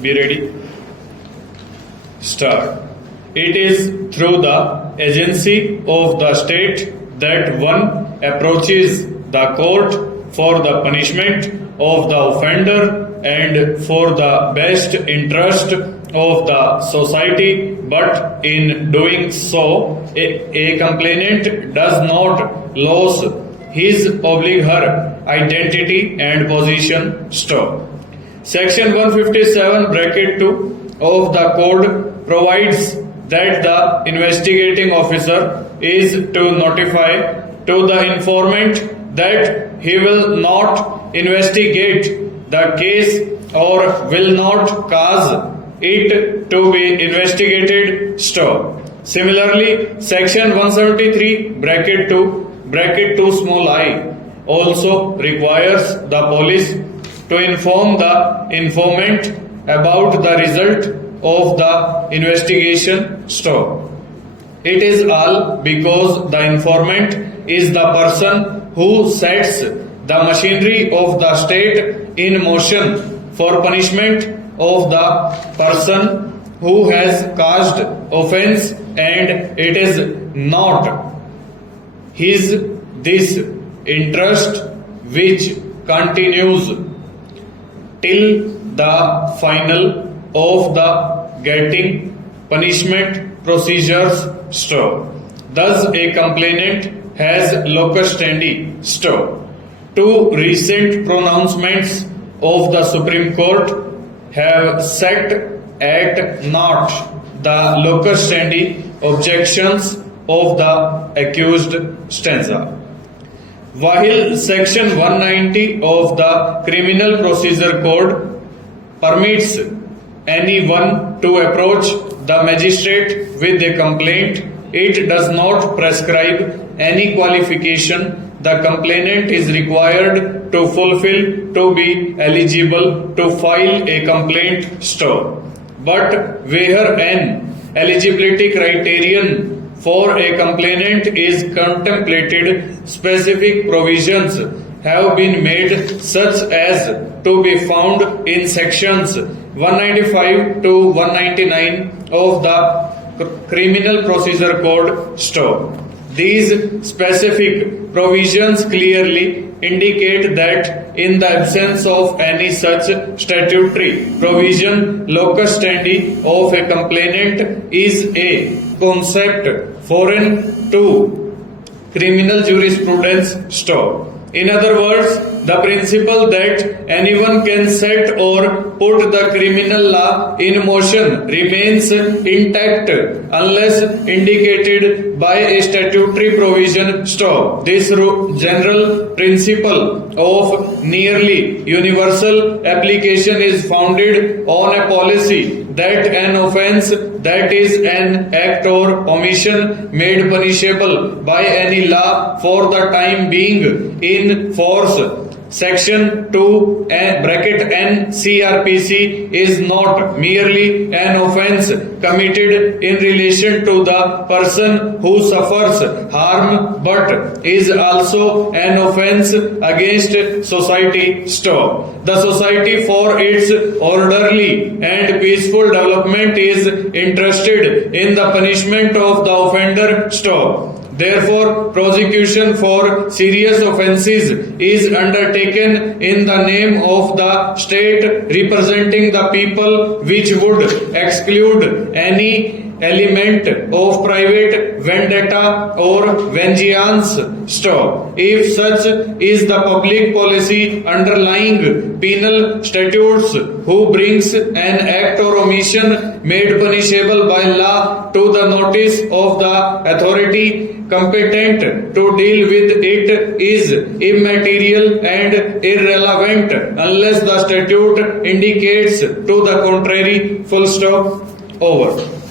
Be ready. Start. It is through the agency of the state that one approaches the court for the punishment of the offender and for the best interest of the society, but in doing so, a complainant does not lose his or her identity and position. Stop. Section 157 bracket 2 of the code provides that the investigating officer is to notify to the informant that he will not investigate the case or will not cause it to be investigated. Stop. Similarly, section 173 bracket 2 small I also requires the police to inform the informant about the result of the investigation. Stop. It is all because the informant is the person who sets the machinery of the state in motion for punishment of the person who has caused offense, and it is not his this interest which continues till the final of the getting punishment procedures. Stop. Thus a complainant has locus standi. Stop. Two recent pronouncements of the Supreme Court have set at naught the locus standi objections of the accused stanza. While section 190 of the Criminal Procedure Code permits anyone to approach the magistrate with a complaint, it does not prescribe any qualification the complainant is required to fulfill to be eligible to file a complaint. Stop. But where an eligibility criterion for a complainant is contemplated, specific provisions have been made such as to be found in sections 195 to 199 of the Criminal Procedure Code. Stop. These specific provisions clearly indicate that in the absence of any such statutory provision, locus standi of a complainant is a concept foreign to criminal jurisprudence. Stop. In other words, the principle that anyone can set or put the criminal law in motion remains intact unless indicated by a statutory provision. Stop. This general principle of nearly universal application is founded on a policy that an offense that is an act or omission made punishable by any law for the time being in force. Section 2 bracket N CRPC is not merely an offense committed in relation to the person who suffers harm, but is also an offense against society. Stop. The society for its orderly and peaceful development is interested in the punishment of the offender. Stop. Therefore, prosecution for serious offences is undertaken in the name of the state representing the people, which would exclude any element of private vendetta or vengeance. Stop. If such is the public policy underlying penal statutes, who brings an act or omission made punishable by law to the notice of the authority competent to deal with it is immaterial and irrelevant unless the statute indicates to the contrary. Full stop. Over.